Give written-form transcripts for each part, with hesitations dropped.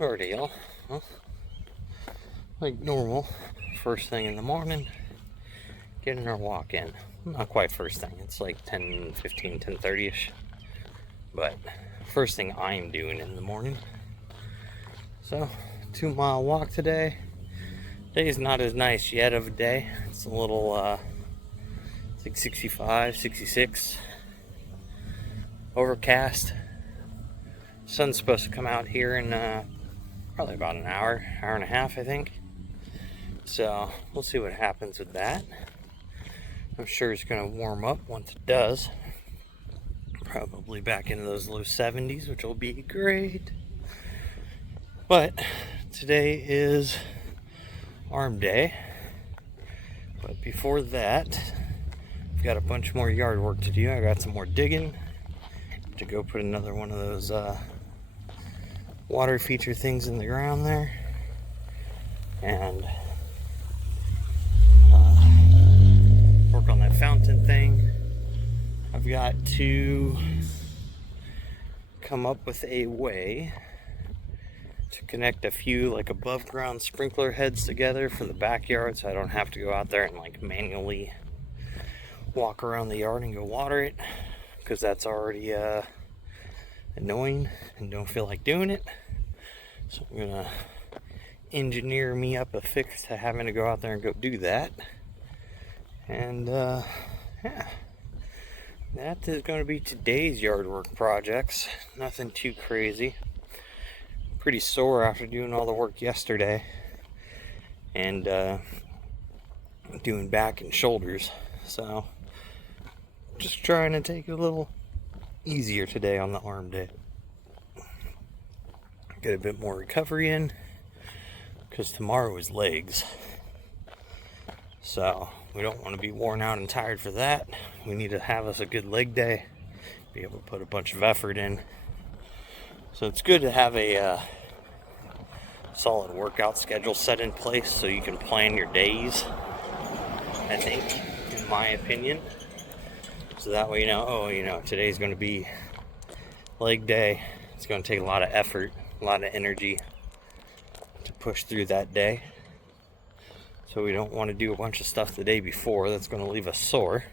Alrighty, y'all. Well, like normal, first thing in the morning, getting our walk in. Not quite first thing, it's like 10:15, 10:30ish. But first thing I'm doing in the morning. So, 2-mile walk today. Day's not as nice yet of a day. It's a little, it's like 65, 66. Overcast. Sun's supposed to come out here in probably about an hour and a half, I think. So we'll see what happens with that. I'm sure it's going to warm up once it does. Probably back into those low 70s, which will be great. But today is arm day. But before that, I've got a bunch more yard work to do. I got some more digging to go put another one of those water feature things in the ground there. And work on that fountain thing. I've got to come up with a way to connect a few like above ground sprinkler heads together for the backyard, so I don't have to go out there and like manually walk around the yard and go water it, because that's already annoying and don't feel like doing it. So I'm gonna engineer me up a fix to having to go out there and go do that. And yeah, that is going to be today's yard work projects. Nothing too crazy. Pretty sore after doing all the work yesterday and doing back and shoulders. So just trying to take it a little easier today on the arm day. Get a bit more recovery in, because tomorrow is legs. So we don't want to be worn out and tired for that. We need to have us a good leg day, be able to put a bunch of effort in. So it's good to have a solid workout schedule set in place so you can plan your days, I think, in my opinion. So that way today's going to be leg day. It's going to take a lot of effort, a lot of energy to push through that day. So we don't want to do a bunch of stuff the day before that's going to leave us sore,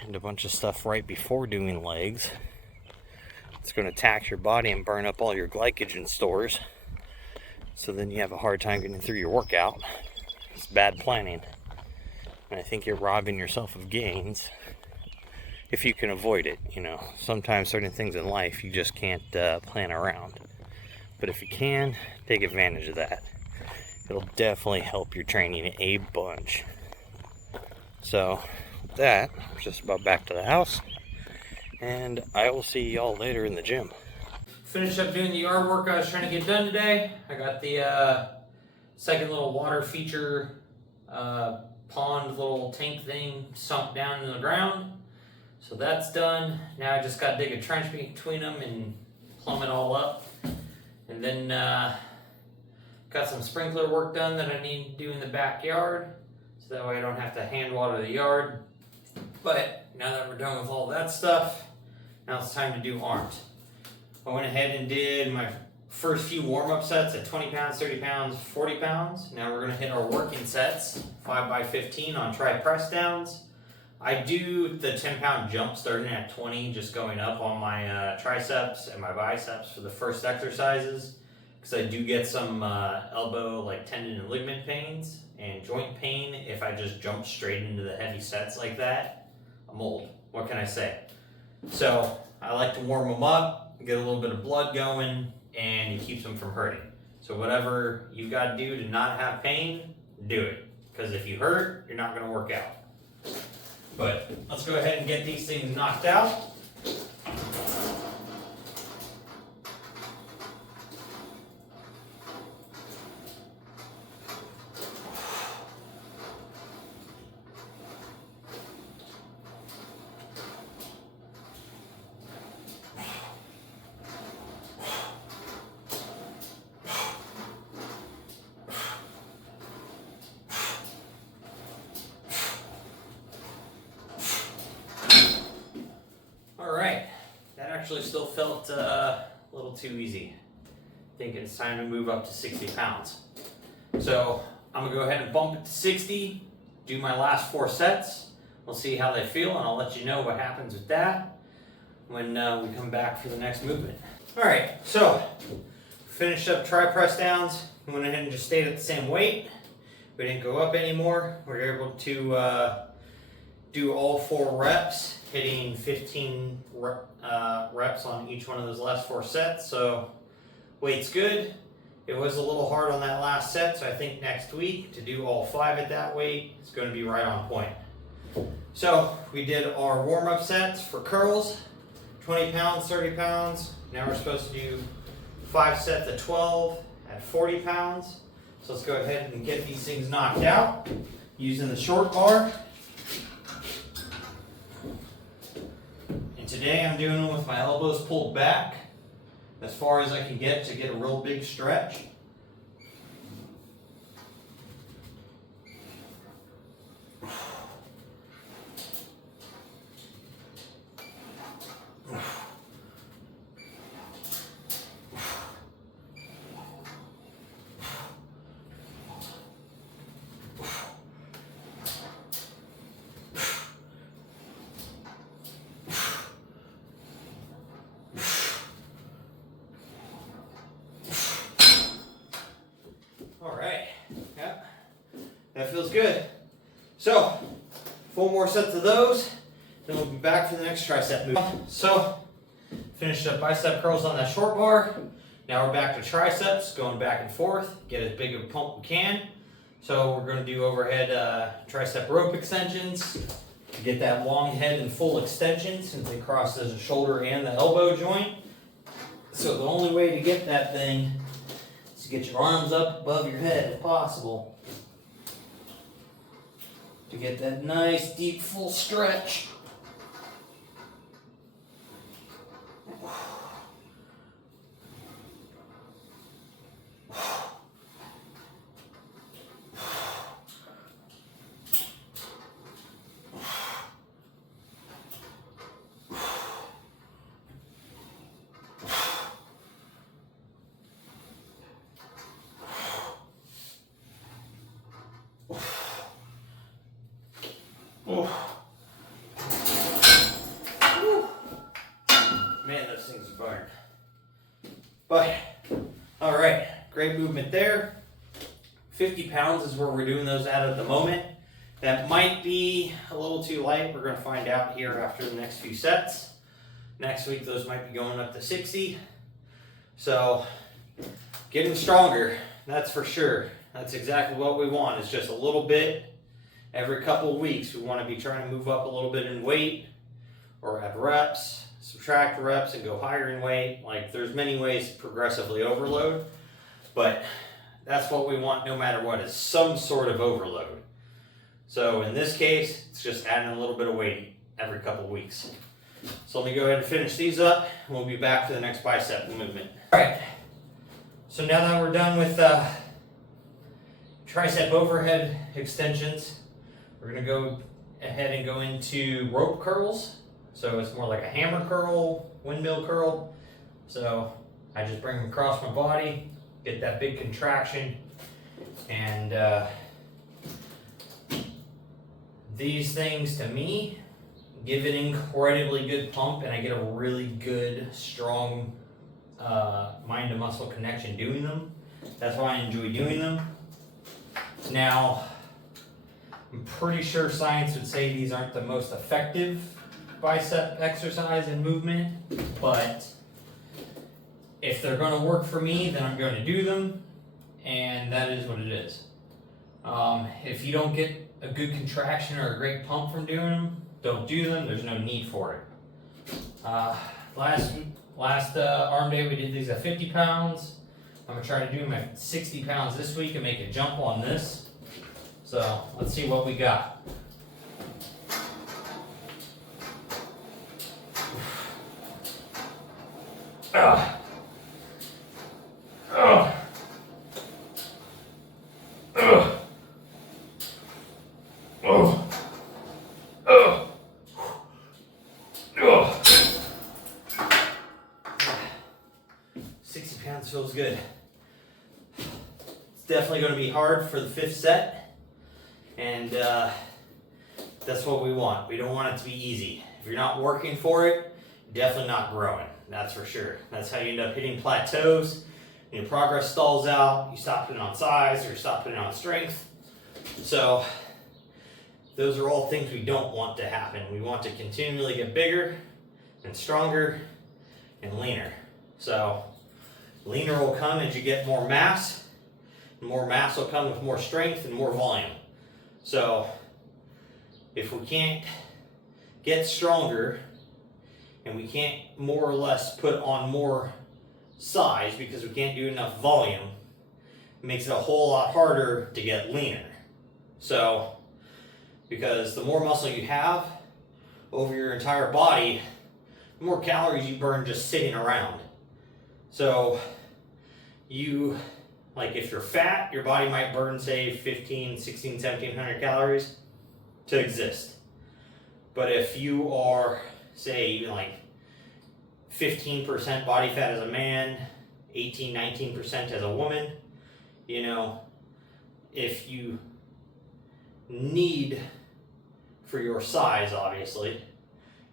and a bunch of stuff right before doing legs. It's going to tax your body and burn up all your glycogen stores. So then you have a hard time getting through your workout. It's bad planning. And I think you're robbing yourself of gains if you can avoid it. Sometimes certain things in life you just can't plan around. But if you can, take advantage of that. It'll definitely help your training a bunch. So with that, I'm just about back to the house, and I will see y'all later in the gym. Finished up doing the yard work I was trying to get done today. I got the second little water feature pond little tank thing sunk down in the ground. So that's done. Now I just got to dig a trench between them and plumb it all up. And then got some sprinkler work done that I need to do in the backyard, so that way I don't have to hand water the yard. But now that we're done with all that stuff, now it's time to do arms. I went ahead and did my first few warm-up sets at 20 pounds, 30 pounds, 40 pounds. Now we're gonna hit our working sets, 5x15 on tri-press downs. I do the 10-pound jump starting at 20, just going up on my triceps and my biceps for the first exercises, because I do get some elbow, like tendon and ligament pains and joint pain if I just jump straight into the heavy sets like that. I'm old, what can I say? So I like to warm them up, get a little bit of blood going, and it keeps them from hurting. So whatever you've got to do to not have pain, do it. Because if you hurt, you're not going to work out. But let's go ahead and get these things knocked out. Alright, that actually still felt a little too easy. thinking it's time to move up to 60 pounds. So I'm gonna go ahead and bump it to 60, do my last 4 sets. We'll see how they feel, and I'll let you know what happens with that when we come back for the next movement. All right, so finished up tri press downs. We went ahead and just stayed at the same weight. We didn't go up anymore. We were able to do all 4 reps, hitting 15 reps on each one of those last 4 sets. So weight's good. It was a little hard on that last set, so I think next week to do all 5 at that weight is going to be right on point. So we did our warm-up sets for curls, 20 pounds, 30 pounds. Now we're supposed to do 5 sets of 12 at 40 pounds. So let's go ahead and get these things knocked out using the short bar. And today I'm doing them with my elbows pulled back as far as I can get to get a real big stretch. That feels good. So, 4 more sets of those, then we'll be back for the next tricep movement. So, finished up bicep curls on that short bar. Now we're back to triceps, going back and forth, get as big of a pump we can. So we're going to do overhead tricep rope extensions to get that long head and full extension since they cross the shoulder and the elbow joint. So the only way to get that thing is to get your arms up above your head if possible, to get that nice, deep, full stretch. Man, those things are burned. But, all right, great movement there. 50 pounds is where we're doing those at the moment. That might be a little too light. We're going to find out here after the next few sets. Next week, those might be going up to 60. So, getting stronger, that's for sure. That's exactly what we want. It's just a little bit. Every couple of weeks, we want to be trying to move up a little bit in weight or add reps, subtract reps, and go higher in weight. Like, there's many ways to progressively overload, but that's what we want no matter what, is some sort of overload. So in this case, it's just adding a little bit of weight every couple of weeks. So let me go ahead and finish these up, and we'll be back for the next bicep movement. All right, so now that we're done with tricep overhead extensions, we're going to go ahead and go into rope curls. So it's more like a hammer curl, windmill curl. So I just bring them across my body, get that big contraction, and these things to me give an incredibly good pump, and I get a really good, strong mind to muscle connection doing them. That's why I enjoy doing them. Now, I'm pretty sure science would say these aren't the most effective bicep exercise and movement, but if they're going to work for me, then I'm going to do them, and that is what it is. If you don't get a good contraction or a great pump from doing them, don't do them. There's no need for it. Last arm day we did these at 50 pounds. I'm going to try to do them at 60 pounds this week and make a jump on this. So let's see what we got. This feels good. It's definitely going to be hard for the 5th set, and that's what we want. We don't want it to be easy. If you're not working for it, you're definitely not growing. That's for sure. That's how you end up hitting plateaus. Your progress stalls out. You stop putting on size, or you stop putting on strength. So those are all things we don't want to happen. We want to continually get bigger and stronger and leaner. So leaner will come as you get more mass. More mass will come with more strength and more volume. So if we can't get stronger and we can't more or less put on more size because we can't do enough volume, it makes it a whole lot harder to get leaner. So because the more muscle you have over your entire body, the more calories you burn just sitting around. So if you're fat, your body might burn, say, 16, 1700 calories to exist. But if you are, say, even like 15% body fat as a man, 18, 19% as a woman, if you need for your size, obviously,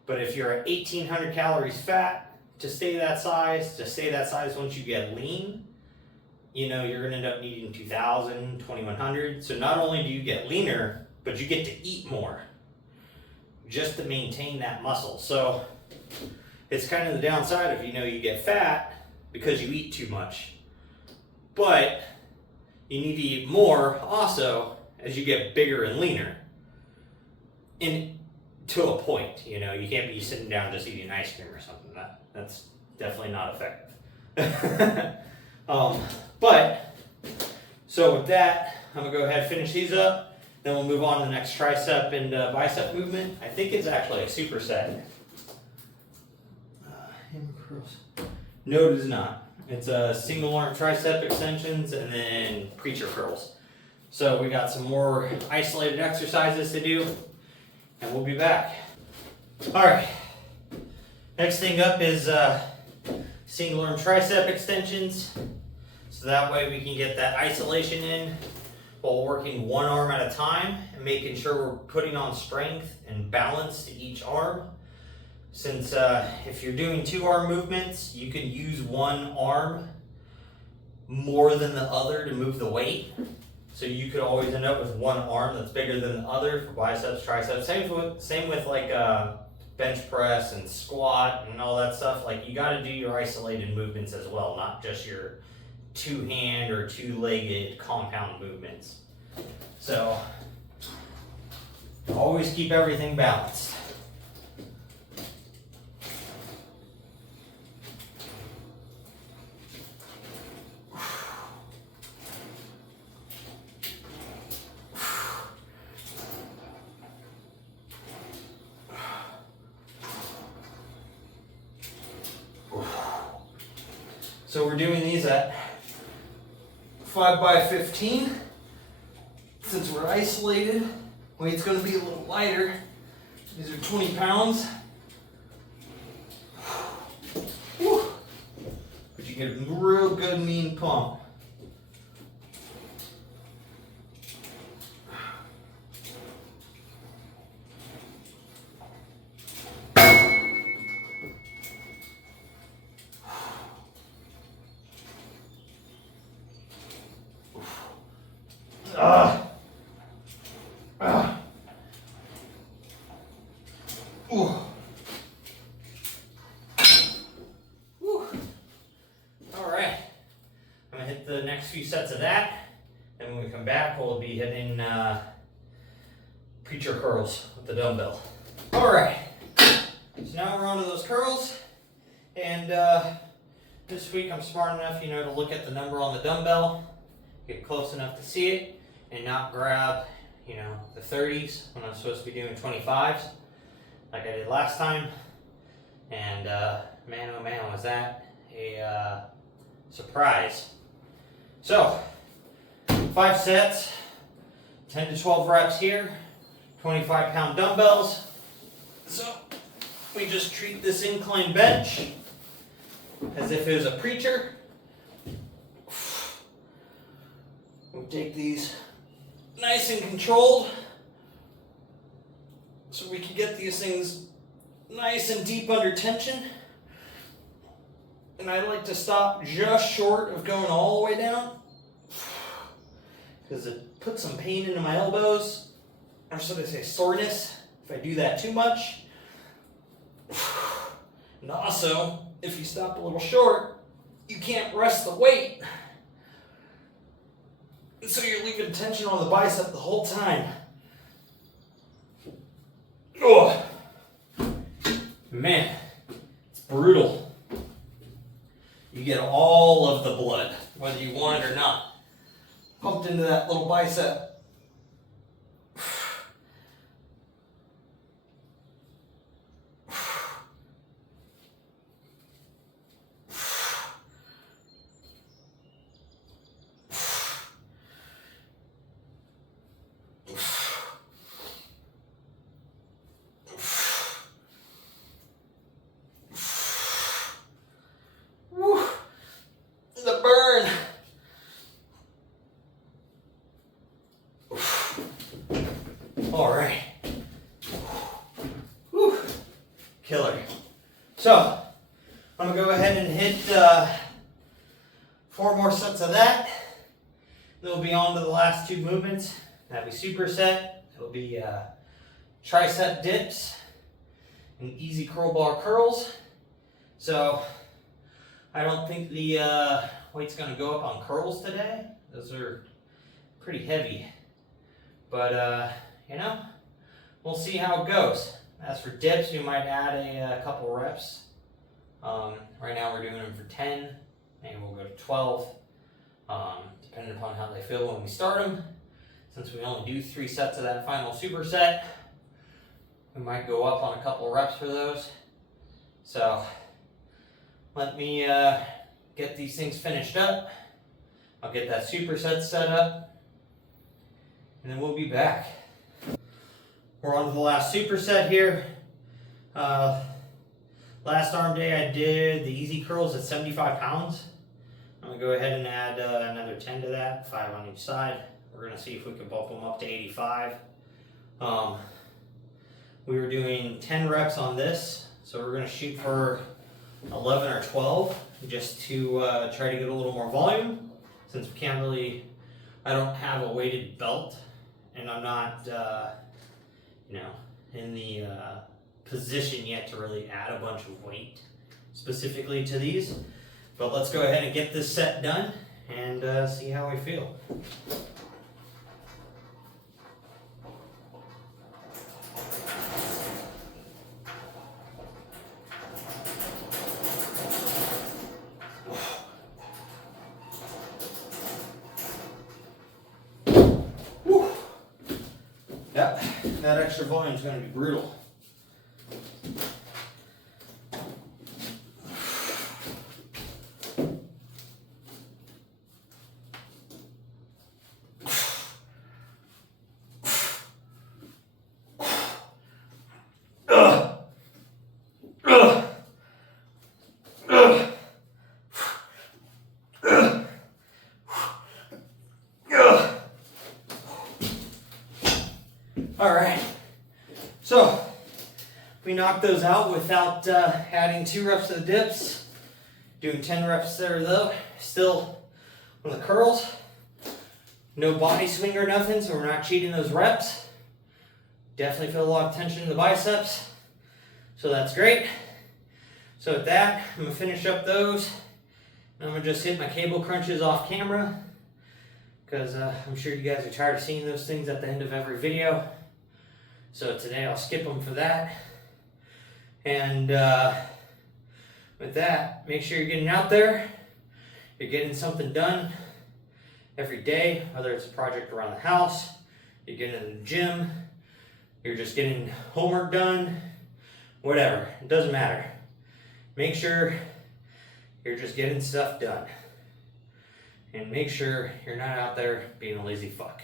but if you're at 1800 calories fat, to stay that size once you get lean, you're going to end up needing 2000, 2100. So not only do you get leaner, but you get to eat more just to maintain that muscle. So it's kind of the downside of, you get fat because you eat too much. But you need to eat more also as you get bigger and leaner. And to a point, you can't be sitting down just eating ice cream or something. That's definitely not effective. So with that, I'm gonna go ahead and finish these up. Then we'll move on to the next tricep and bicep movement. I think it's actually a superset. Hammer curls. No, it is not. It's a single arm tricep extensions and then preacher curls. So we got some more isolated exercises to do, and we'll be back. All right. Next thing up is single arm tricep extensions. So that way we can get that isolation in while working one arm at a time and making sure we're putting on strength and balance to each arm. Since if you're doing 2 arm movements, you can use one arm more than the other to move the weight. So you could always end up with one arm that's bigger than the other for biceps, triceps. Same with like bench press and squat and all that stuff. Like, you got to do your isolated movements as well, not just your 2-hand or 2-legged compound movements. So always keep everything balanced. So we're doing these at 5 by 15. Since we're isolated, weight's going to be a little lighter. These are 20 pounds. Whew. But you get a real good mean pump. Alright, I'm going to hit the next few sets of that, and when we come back we'll be hitting preacher curls with the dumbbell. Alright, so now we're on to those curls, and this week I'm smart enough to look at the number on the dumbbell, get close enough to see it, and not grab the 30s when I'm supposed to be doing 25s like I did last time. And man, oh man, was that a surprise. So 5 sets, 10 to 12 reps here, 25-pound dumbbells. So we just treat this incline bench as if it was a preacher, We'll take these nice and controlled so we can get these things nice and deep under tension. And I like to stop just short of going all the way down because it puts some pain into my elbows, or so they say, soreness, if I do that too much. And also, if you stop a little short, you can't rest the weight. And so you're leaving tension on the bicep the whole time. Oh, man, it's brutal. You get all of the blood, whether you want it or not, pumped into that little bicep. The burn. All right. Whew. Killer. So, I'm gonna go ahead and hit 4 more sets of that. Then we'll be on to the last 2 movements. That'll be superset. It'll be tricep dips and easy curl bar curls. So, I don't think the weight's going to go up on curls today. Those are pretty heavy. But, you know, we'll see how it goes. As for dips, we might add a couple reps. Right now we're doing them for 10. Maybe we'll go to 12, depending upon how they feel when we start them. Since we only do 3 sets of that final superset, we might go up on a couple reps for those. So, let me get these things finished up. I'll get that superset set up, and then we'll be back. We're on to the last superset here. Last arm day I did the easy curls at 75 pounds. I'm gonna go ahead and add another 10 to that, 5 on each side. We're gonna see if we can bump them up to 85. We were doing 10 reps on this, so we're gonna shoot for 11 or 12 just to try to get a little more volume, since we can't really, I don't have a weighted belt, and I'm not you know, in the position yet to really add a bunch of weight specifically to these. But let's go ahead and get this set done and see how we feel. Yep, that extra volume is going to be brutal. All right, so we knocked those out without adding 2 reps of the dips. Doing 10 reps there though, still on the curls. No body swing or nothing, so we're not cheating those reps. Definitely feel a lot of tension in the biceps, so that's great. So with that, I'm gonna finish up those. I'm gonna just hit my cable crunches off camera, because I'm sure you guys are tired of seeing those things at the end of every video. So today I'll skip them for that. And with that, make sure you're getting out there. You're getting something done every day, whether it's a project around the house, you're getting in the gym, you're just getting homework done, whatever, it doesn't matter. Make sure you're just getting stuff done. And make sure you're not out there being a lazy fuck.